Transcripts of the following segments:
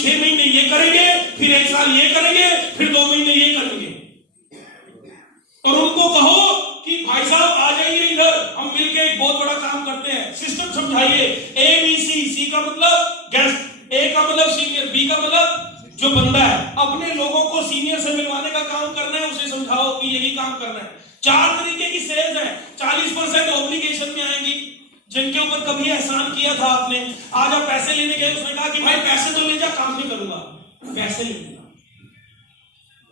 6 महीने ये करेंगे, फिर 1 साल ये करेंगे, फिर 2 महीने ये करेंगे। और उनको कहो कि भाई साहब आ जाइए इधर, हम मिलके एक बहुत बड़ा काम करते हैं। सिस्टम समझाइए, ABC, C का मतलब गेस्ट, A का मतलब सीनियर, B का मतलब जो बंदा है। अपने लोगों को सीनियर से मिलवाने का काम करना है, उसे समझाओ कि यही काम करना है। 4 तरीके की सेल्स है। 40% ऑब्लिगेशन में आएंगी, जिनके ऊपर कभी एहसान किया था आपने। आज आप पैसे लेने गए, उसने कहा कि भाई पैसे तो ले जा, काम नहीं करूंगा, पैसे ले लेना।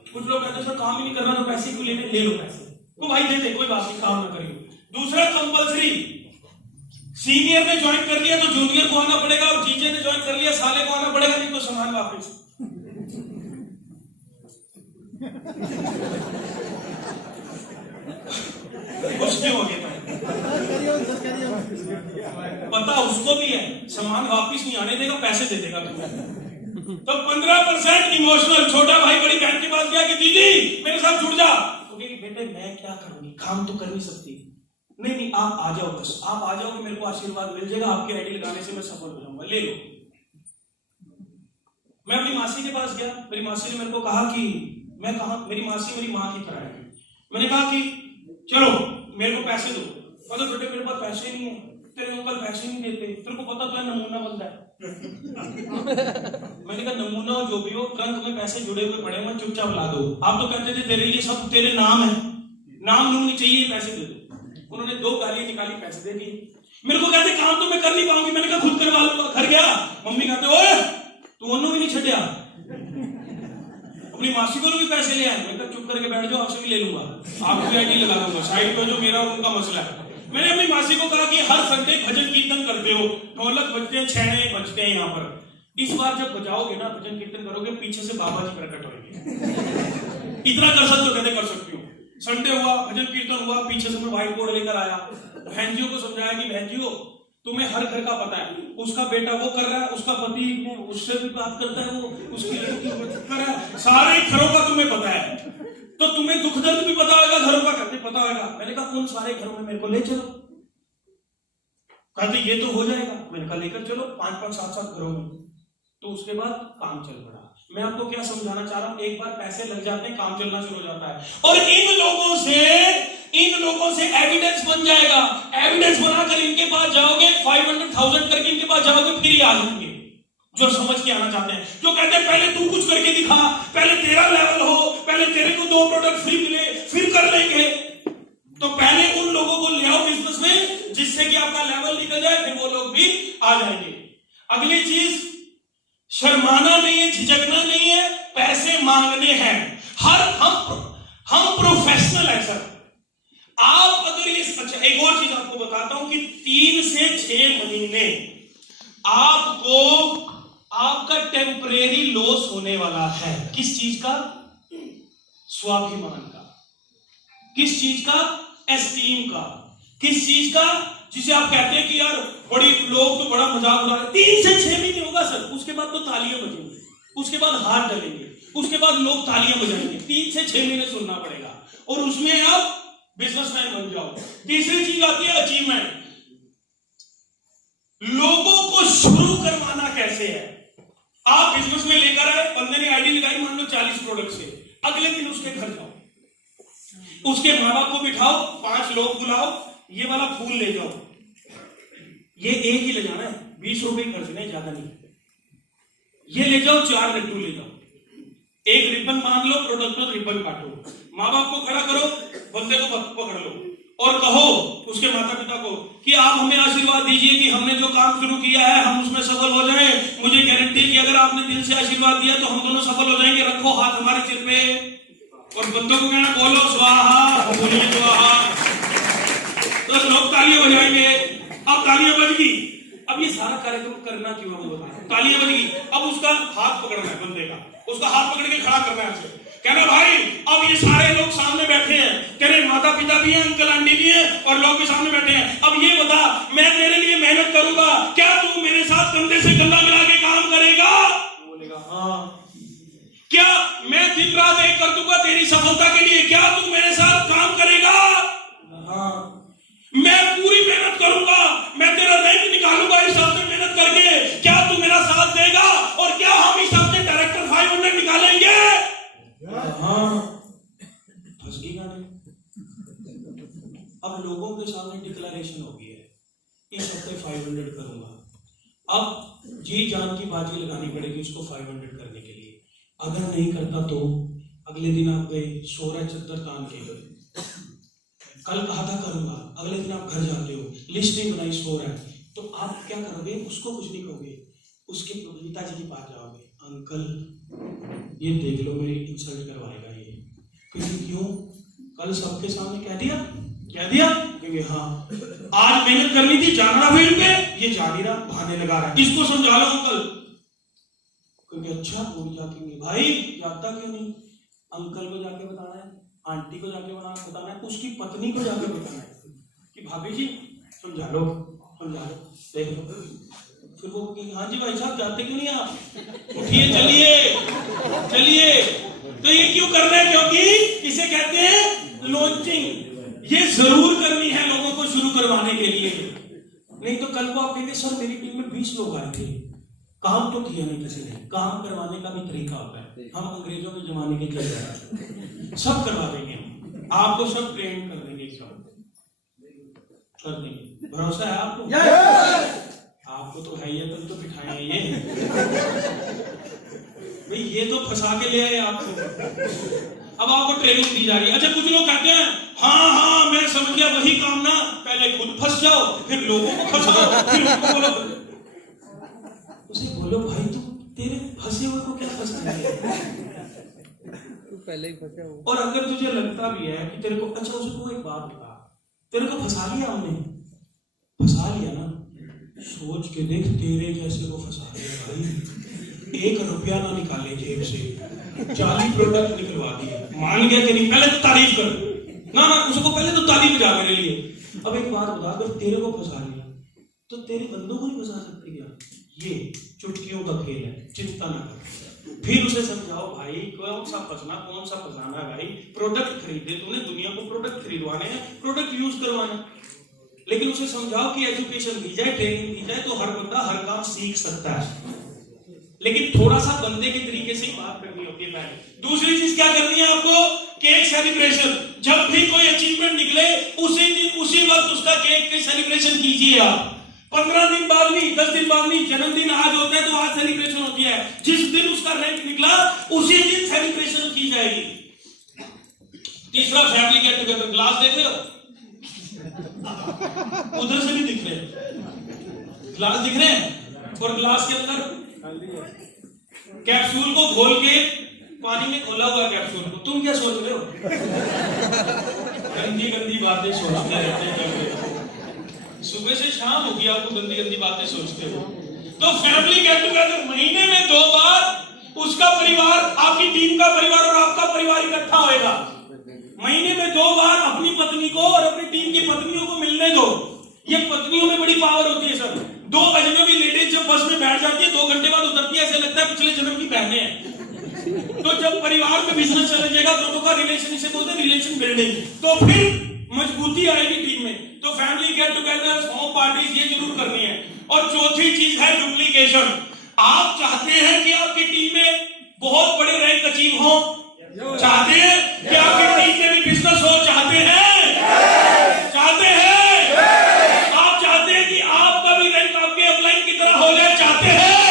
कुछ लोग कहते हैं सर काम ही नहीं करना तो पैसे क्यों लेने, ले लो पैसे तो भाई दे दे, कोई बात नहीं, काम ना करिए। दूसरा कंपलसरी, सीनियर ने ज्वाइन कर लिया तो जूनियर को आना पड़ेगा, और जीजे ने ज्वाइन कर लिया साले को आना पड़ेगा, नहीं तो सामान वापस। कुछ क्यों हो गया, पता उसको भी है, सामान वापिस नहीं आने देगा, पैसे दे देगा तो 15% इमोशनल। छोटा भाई बड़ी बहन के पास गया कि दीदी मेरे साथ जुड़ जा, तो बेटे मैं क्या करूंगी, काम तो कर नहीं सकती। नहीं नहीं आप आ जाओ, बस आप आ जाओ, मेरे को आशीर्वाद मिल जाएगा, आपकी आईडी लगाने से मैं सफल हो जाऊंगा, ले लो। मैं अपनी मासी के पास गया, मेरी मासी ने मेरे को कहा कि मैं कहा, मेरी मासी मेरी माँ की तरह है। मैंने कहा कि चलो मेरे को पैसे दो। अगर बेटे मेरे पास पैसे नहीं है, तेरे अंकल पैसे नहीं देते, तेरे को पता तो है नमूना बंदा है। मैंने कहा नमूना हो जो भी हो, ट्रंक में पैसे जुड़े हुए पड़े हुए, चुपचाप ला दो। आप तो कहते थे तेरे ये सब तेरे नाम है, नाम नहीं चाहिए, पैसे दे दो। उन्होंने 2 गालियां निकाली, पैसे दे दिए। मेरे को कहते काम तो मैं कर नहीं पाऊंगी, मैंने कहा खुद करवा लूंगा। घर गया, मम्मी कहते ओए तू उन्होंने भी नहीं छटिया, अपनी मासी को भी पैसे ले आए। मैं कहा चुप करके बैठ जाओ, आपसे भी ले लूंगा, आपकी आईडी लगा दूंगा, साइड पे जो मेरा और उनका मसला है। मैंने अपनी मासी को कहा कि हर संडे भजन कीर्तन करते हो, ढोलक बजते हैं, छेने बजते हैं यहाँ पर, इस बार जब बजाओगे ना, भजन कीर्तन करोगे, पीछे से बाबा जी प्रकट होंगे। इतना कर सकते हो, कहते कर सकती हूँ। संडे हुआ, भजन कीर्तन हुआ, पीछे से मैं व्हाइट बोर्ड लेकर आया, बहन जियों को समझाया कि बहन जियों तुम्हें हर घर का पता है, उसका बेटा वो कर रहा है, उसका पति उससे भी बात करता है, वो उसकी लड़की कर रहा है, सारे घरों का तुम्हें पता है, तो तुम्हें दुख दर्द भी पता होगा, घरों का कहते पता होगा। मैंने कहा उन सारे घरों में मेरे को ले चलो। कहते ये तो हो जाएगा। मैंने कहा लेकर चलो 5-5, 7-7 घरों में। तो उसके बाद काम चल पड़ा। मैं आपको क्या समझाना चाह रहा हूं, एक बार पैसे लग जाते हैं, काम चलना शुरू हो जाता है। और इन लोगों से एविडेंस बन जाएगा। एविडेंस बनाकर इनके पास जाओगे, 500,000 करके इनके पास जाओगे, फिर ये आ जाएंगे जो समझ के आना चाहते हैं, जो कहते हैं पहले तू कुछ करके दिखा, पहले तेरा लेवल हो, पहले तेरे को 2 प्रोडक्ट फ्री मिले, फिर कर लेंगे। तो पहले उन लोगों को ले आओ बिजनेस में, जिससे कि आपका लेवल निकल जाए, फिर वो लोग भी आ जाएंगे। अगली चीज, शर्माना नहीं है, झिझकना नहीं है, पैसे मांगने हैं। हम प्रोफेशनल है सर। आप अगर ये, अच्छा एक और चीज आपको बताता हूं कि 3 से 6 महीने आपको आपका टेम्परेरी लॉस होने वाला है। किस चीज का? स्वाभिमान का। किस चीज का? एस्टीम का। किस चीज का? जिसे आप कहते हैं कि यार बड़ी लोग तो बड़ा मजाक उड़ा रहे। 3 से 6 महीने होगा सर, उसके बाद तो तालियां बजेंगी, उसके बाद हाथ डलेंगे, उसके बाद लोग तालियां बजाएंगे। 3 से 6 महीने सुनना पड़ेगा, और उसमें आप बिजनेसमैन बन जाओ। तीसरी चीज आती है अचीवमेंट। लोगों को शुरू करवाना कैसे है? आप बिजनेस में लेकर आए, बंदे ने आईडी लगाई मान लो 40 प्रोडक्ट से, अगले दिन उसके घर जाओ, उसके माँ बाप को बिठाओ, 5 लोग बुलाओ, ये वाला फूल ले जाओ, ये एक ही ले जाना है, 20 रुपए खर्चने, ज्यादा नहीं। ये ले जाओ, 4 लड्डू ले जाओ, एक रिबन मांग लो, प्रोडक्ट पर रिबन काटो, माँ बाप को खड़ा करो, बंदे को पकड़ लो और कहो उसके माता पिता को कि आप हमें आशीर्वाद दीजिए कि हमने जो काम शुरू किया है हम उसमें सफल हो जाएं। मुझे गारंटी कि अगर आपने दिल से आशीर्वाद दिया तो हम दोनों सफल हो जाएंगे। रखो हाथ हमारे सिर पे, और बंदों को कहना बोलो स्वाहा, बोलिए स्वाहा, तो लोग तालियां बजाएंगे। अब तालियां बज गई, अब ये सारा कार्यक्रम करना क्यों है वो बताएं। तालियां बज गई, अब उसका हाथ पकड़ना है, बंदे का उसका हाथ पकड़ के खड़ा करना है, कहना भाई अब ये सारे लोग सामने बैठे हैं, तेरे माता पिता भी हैं, अंकल आंटी भी हैं, और लोग भी सामने बैठे हैं। अब ये बता, मैं तेरे लिए मेहनत करूंगा, क्या तू मेरे साथ कंधे से कंधा मिला के काम करेगा? बोलेगा हाँ। क्या मैं दिन रात एक कर दूंगा तेरी सफलता के लिए, क्या तू मेरे साथ काम करेगा? हाँ। मैं पूरी मेहनत करूंगा, मैं तेरा रैंक निकालूंगा इस हफ्ते मेहनत करके, क्या तू मेरा साथ देगा? और क्या हम इस हाँ फंस गई गाड़ी। अब लोगों के सामने डिक्लेरेशन हो गई है, इस हफ्ते 500 करूंगा। अब जी जान की बाजी लगानी पड़ेगी उसको 500 करने के लिए। अगर नहीं करता तो अगले दिन आप गए, सो रहे चद्दर तान के गए, कल कहा था करूंगा, अगले दिन आप घर जाते हो, लिस्ट नहीं बनाई, सो रहा है, तो आप क्या करोगे? उसको कुछ नहीं कहोगे, उसके पिताजी के पास जाओगे, अंकल ये देख लो मेरी इंसल्ट करवाएगा ये। क्योंकि क्यों? कल सबके सामने कह दिया क्योंकि हाँ आज मेहनत करनी थी, जाना फील्ड पे, ये जा नहीं रहा, बहाने लगा रहा है, इसको समझा लो अंकल। क्योंकि अच्छा बोल जाएंगे भाई, जाता क्यों नहीं? अंकल को जाके बताना है, आंटी को जाके बताना है, उसकी पत्नी को जाके बताना है कि भाभी जी समझा लो देख लो। फिर वो हाँ जी भाई साहब जाते क्यों नहीं आप, उठिए चलिए। तो ये क्यों कर रहे हैं? क्योंकि इसे कहते हैं लॉन्चिंग। ये जरूर करनी है लोगों को शुरू करवाने के लिए, नहीं तो कल को आप कहेंगे सर मेरी टीम में 20 लोग आए थे, काम तो किया नहीं किसी ने। काम करवाने का भी तरीका होता है, हम अंग्रेजों के जमाने के चले सब करवा देंगे, हम आपको सब ट्रेन कर देंगे, सब कर देंगे। भरोसा है आपको? आपको तो है, ये तो बिठाए ये भाई, ये तो फंसा के ले आए आपको। अब आपको ट्रेनिंग दी जा रही है। अच्छा कुछ लोग कहते हैं हाँ मैं समझ गया, वही काम ना, पहले खुद फंस जाओ फिर लोगों को फंसाओ, फिर उनको बोलो। उसे बोलो भाई तू तेरे फंसे हुए को क्या फंसा है, तू पहले ही फंसा हो। और अगर तुझे लगता भी है कि तेरे को, अच्छा उसको एक बात बता, तेरे को फंसा लिया हमने, फंसा लिया ना, सोच के देख तेरे जैसे को फंसा लिया भाई, 1 रुपया ना निकाले जेब से, 40 प्रोडक्ट निकलवा दिए, मान गया कि नहीं? पहले तो तारीफ कर ना उसको, पहले तो तारीफ बजा मेरे लिए। अब एक बात बता, अगर तेरे को फंसा लिया तो तेरे बंदों को नहीं फंसा सकते क्या? ये चुटकियों का खेल है, चिंता ना कर। फिर उसे समझाओ भाई कौन सा फंसना कौन सा फंसाना है। भाई प्रोडक्ट खरीदे तूने, दुनिया को प्रोडक्ट खरीदवाने हैं, प्रोडक्ट यूज करवाने, लेकिन उसे समझाओ कि एजुकेशन दी जाए, ट्रेनिंग दी जाए, तो हर बंदा हर काम सीख सकता है, लेकिन थोड़ा सा बंदे के तरीके से ही बात करनी होती है। दूसरी चीज क्या करनी है आपको? Cake celebration. जब भी कोई अचीवमेंट निकले उसी दिन उसी वक्त उसका केक के सेलिब्रेशन कीजिए आप। 15 दिन बाद नहीं, 10 दिन बाद नहीं, जन्मदिन आज होता है तो आज सेलिब्रेशन होती है, जिस दिन उसका रैंक निकला उसी दिन सेलिब्रेशन की जाएगी। तीसरा फैमिली गेट टुगेदर। ग्लास देख रहे हो? उधर से भी दिख रहे, ग्लास दिख रहे हैं, और ग्लास के अंदर कैप्सूल को खोल के पानी में खोला हुआ कैप्सूल को, तुम क्या सोच रहे हो? गंदी बातें सोचते रहते हैं, सुबह से शाम होगी आपको गंदी बातें सोचते हो। तो फैमिली गेट टुगेदर महीने में 2 बार उसका परिवार, आपकी टीम का परिवार और आपका परिवार इकट्ठा होएगा। महीने में 2 बार अपनी पत्नी को और अपनी टीम की पत्नियों को मिलने दो। ये पत्नियों में बड़ी पावर होती है सर। 2 अजनबी लेडीज जब बस में बैठ जाती है, 2 घंटे बाद उतरती है, ऐसे लगता है पिछले जन्म की बहनें हैं। तो जब परिवार में बिजनेस चल जाएगा, दोनों का रिलेशन, इसे बोलते हैं रिलेशन बिल्डिंग, तो फिर मजबूती आएगी टीम में। तो family get together, home parties ये जरूर करनी है। और चौथी चीज है डुप्लीकेशन। आप चाहते हैं कि आपकी टीम में बहुत बड़े रैंक अचीव हो, चाहते हैं कि आपकी टीम में भी बिजनेस हो, चाहते हैं आप चाहते हैं कि आपका भी रैंक आपके अपलाइन की तरह हो जाए, चाहते हैं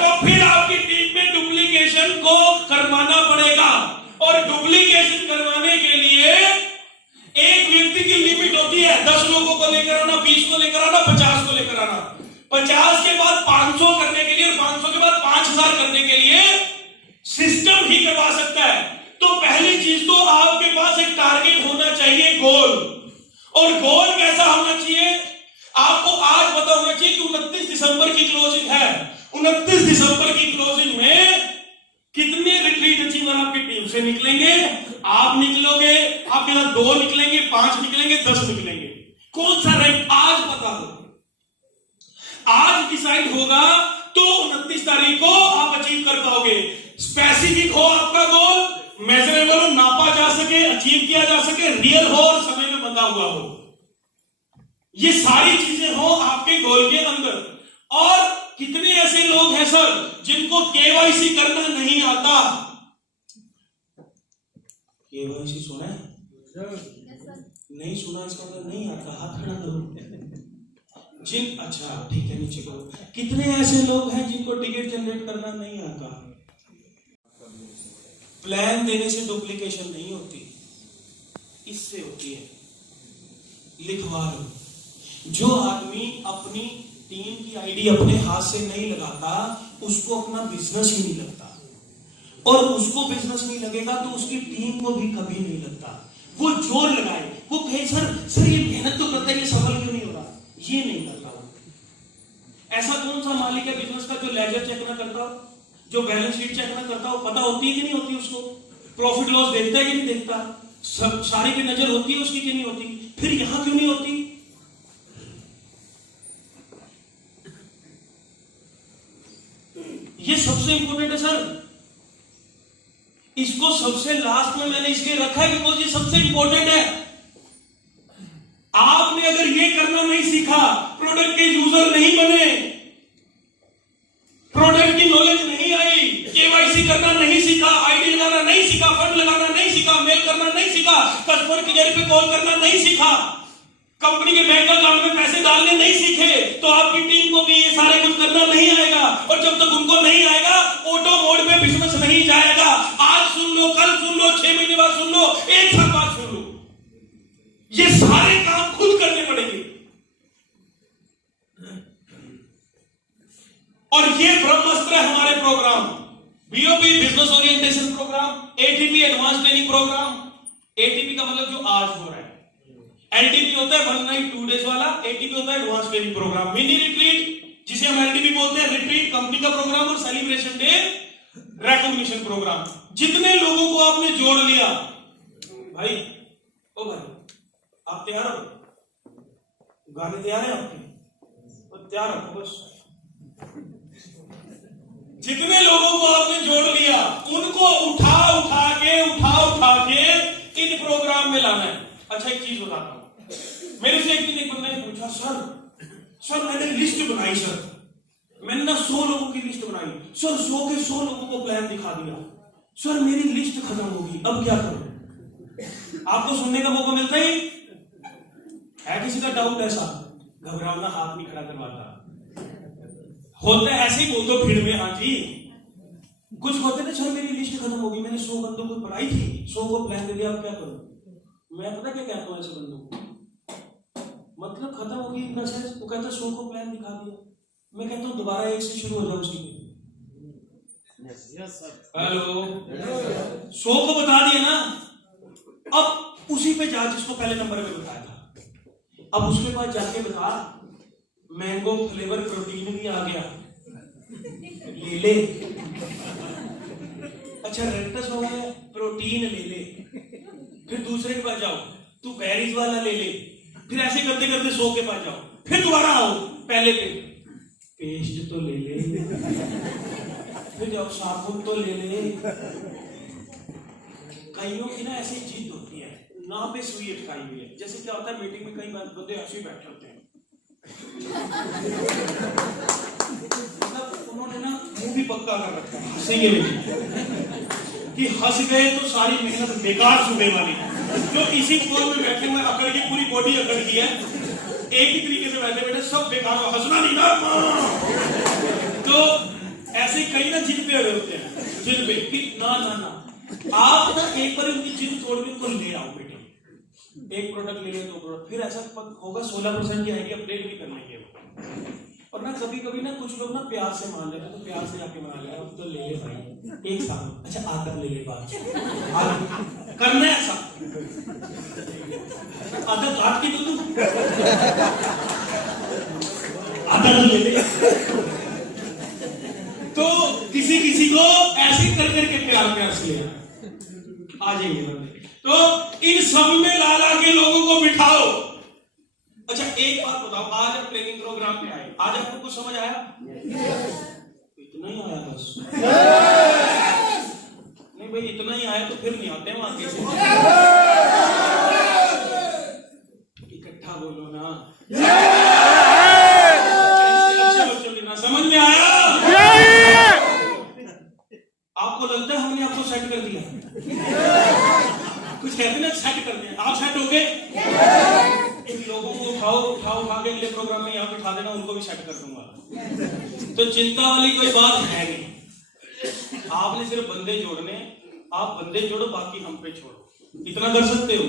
तो फिर आपकी टीम में डुप्लीकेशन को करवाना पड़ेगा। और डुप्लीकेशन करवाने के लिए एक व्यक्ति की लिमिट होती है, 10 लोगों को लेकर आना, 20 को लेकर आना, 50 को लेकर आना। 50 के बाद 500 करने के लिए और 500 के बाद 5000 करने के लिए सिस्टम ही करवा सकता है। तो पहली चीज तो आपके पास एक टारगेट होना चाहिए, गोल। और गोल कैसा होना चाहिए? आपको आज पता होना चाहिए कि 29 दिसंबर की क्लोजिंग है। 29 दिसंबर की क्लोजिंग में कितने रिट्रीट अचीवर आपकी टीम से निकलेंगे? आप निकलोगे, आपके साथ 2 निकलेंगे, 5 निकलेंगे, 10 निकलेंगे। कौन सा रैंक आज पता हो, आज डिसाइड होगा, तो 29 तारीख को आप अचीव कर पाओगे। स्पेसिफिक हो आपका गोल, मेजरेबल हो, नापा जा सके, अचीव किया जा सके, रियल हो और समय में बंधा हुआ हो। ये सारी चीजें हो आपके गोल के अंदर। और कितने ऐसे लोग हैं सर जिनको केवाईसी करना नहीं आता? केवाईसी सुना है? नहीं सुना, इसका मतलब नहीं आता। हाथ खड़ा करो अच्छा ठीक है, नीचे करो। कितने ऐसे लोग हैं जिनको टिकट जनरेट करना नहीं आता? प्लान देने से डुप्लीकेशन नहीं होती, इससे होती है। लिखवा लो। जो आदमी अपनी टीम की आईडी अपने हाथ से नहीं लगाता उसको अपना बिजनेस ही नहीं लगता, और उसको बिजनेस नहीं लगेगा तो उसकी टीम को भी कभी नहीं लगता। वो जोर लगाए, वो कहे सर ये मेहनत तो करता है, ये सफल क्यों नहीं हो रहा, ये नहीं करता वो। ऐसा कौन सा मालिक है बिजनेस का जो लेजर चेक ना करता हो, जो बैलेंस शीट चेक ना करता हो? पता होती है कि नहीं होती उसको? प्रॉफिट लॉस देखता है कि नहीं देखता? सब सारी की नजर होती है उसकी कि नहीं होती? फिर यहां क्यों नहीं होती? ये सबसे इंपॉर्टेंट है सर। इसको सबसे लास्ट में मैंने इसलिए रखा है बिकॉज ये सबसे इंपॉर्टेंट है। आपने अगर ये करना नहीं सीखा, प्रोडक्ट के यूजर नहीं बने, प्रोडक्ट की नॉलेज नहीं आई, केवाईसी करना नहीं सीखा, आईडी लगाना नहीं सीखा, फंड लगाना नहीं सीखा, मेल करना नहीं सीखा, कस्टमर केयर पे कॉल करना नहीं सीखा, कंपनी के बैंक अकाउंट में पैसे डालने नहीं सीखे, तो आपकी टीम को भी ये सारे कुछ करना नहीं आएगा। और जब तक उनको नहीं आएगा, ऑटो मोड पे बिजनेस नहीं जाएगा। आज सुन लो, कल सुन लो, 6 महीने बाद सुन लो, 1 साल बाद सुन लो, ये सारे काम खुद करने पड़ेंगे। और ये ब्रह्मास्त्र है हमारे programme, BOP business orientation programme, ATP advance training programme. ATP का मतलब जो आज हो रहा है, एलटीपी होता है 1 नाइट 2 डेज वाला, एटीपी होता है advance training programme. Mini retreat जिसे हम एलटीपी बोलते हैं, रिट्रीट कंपनी का प्रोग्राम, और सेलिब्रेशन डे रिकॉग्निशन प्रोग्राम। जितने लोगों को आपने जोड़ लिया, भाई ओ भाई आप तैयार हो? गाने तैयार है आपके? तो तैयार रखो बस। जितने लोगों को आपने जोड़ लिया उनको उठा उठा के इन प्रोग्राम में लाना है। अच्छा एक चीज बताता हूं, मेरे से एक दिन एक बंदे ने पूछा, सर मैंने लिस्ट बनाई सर, मैंने ना 100 लोगों की लिस्ट बनाई सर, 100 के 100 लोगों को प्लान दिखा दिया सर, मेरी लिस्ट खत्म होगी, अब क्या करूं? आपको सुनने का मौका मिलता ही है? किसी का डाउट ऐसा? घबराना, हाथ नहीं खड़ा करवाता होता है, ऐसे ही बोल दो भीड़ में, हाँ जी। कुछ होते ना, सर मेरी लिस्ट खत्म होगी, मैंने 100 बंदों को बनाई थी, 100 को प्लान दे दिया, अब क्या करूं? मैं पता क्या कहता हूं ऐसे बंदों को, मतलब खत्म होगी मैसेज, वो कहता है 100 को प्लान दिखा दिया। मैं कहता हूं दोबारा 1 से शुरू हो जाओ उसी पे। हेलो, 100 को बता दिया ना, अब उसी पे जा जिसको पहले नंबर पे बताया था, अब उसके बाद जाके बता मैंगो फ्लेवर प्रोटीन भी आ गया, ले। अच्छा रेक्टस हो गया, प्रोटीन ले। फिर दूसरे के पास जाओ, तू बेरीज वाला ले। फिर ऐसे करते करते 100 के पास जाओ, फिर दोबारा आओ पहले पे, पेस्ट तो ले। फिर जाओ साबुन तो ले। कईयों की ना ऐसी जिद होती है, ना पे सुई अटकाई हुई है। जैसे क्या होता है मीटिंग में, कई बार बंदे ऐसे ही बैठे होते हैं, मतलब उन्होंने ना मुंह भी पक्का कर रखा है, हंसेंगे नहीं कि हंस गए तो सारी मेहनत बेकार सुबह वाली। जो इसी फ्लोर में बैठे हुए अकड़ की पूरी बॉडी अकड़ की है, एक ही तरीके से बैठे बैठे सब बेकार, हंसना नहीं ना। तो ऐसे कई ना जिद पे अड़े होते हैं, जिद पे कि ना आप ना एक बार उनकी जिद तोड़ के उनको ले आओ बेटे, एक प्रोडक्ट ले 2 प्रोडक्ट, फिर ऐसा होगा 16% की आईडी अपडेट भी कर लेंगे। और ना कभी कभी ना कुछ लोग ना प्यार से मान लेते हैं, तो प्यार से आके मान ले, अब तो ले भाई 1 साल, अच्छा आदत ले बात करना है ऐसा, आदत काट के तो आदत ले। तो किसी को ऐसे कर करके प्यार से ले आ जाएंगे बंदे। तो इन सब में ला के लोगों को बिठाओ। अच्छा एक बात बताओ, आज आप ट्रेनिंग प्रोग्राम पे आए, आज आपको कुछ समझ आया? इतना ही आया बस? नहीं भाई इतना ही आया तो फिर नहीं आते हम आगे से। इकट्ठा बोलो ना, समझ में आया? उठा के अगले प्रोग्राम में यहाँ बिठा देना, उनको भी सेट कर दूंगा। तो चिंता वाली कोई बात है नहीं, आपने सिर्फ बंदे जोड़ने, आप बंदे जोड़ो, बाकी हम पे छोड़ो। इतना कर सकते हो?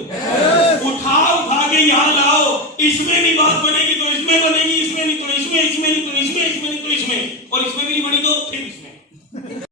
उठा के यहाँ लाओ, इसमें नहीं बात बनेगी तो इसमें बनेगी, इसमें नहीं तो इसमें, इसमें नहीं तो इसमें, इसमें नहीं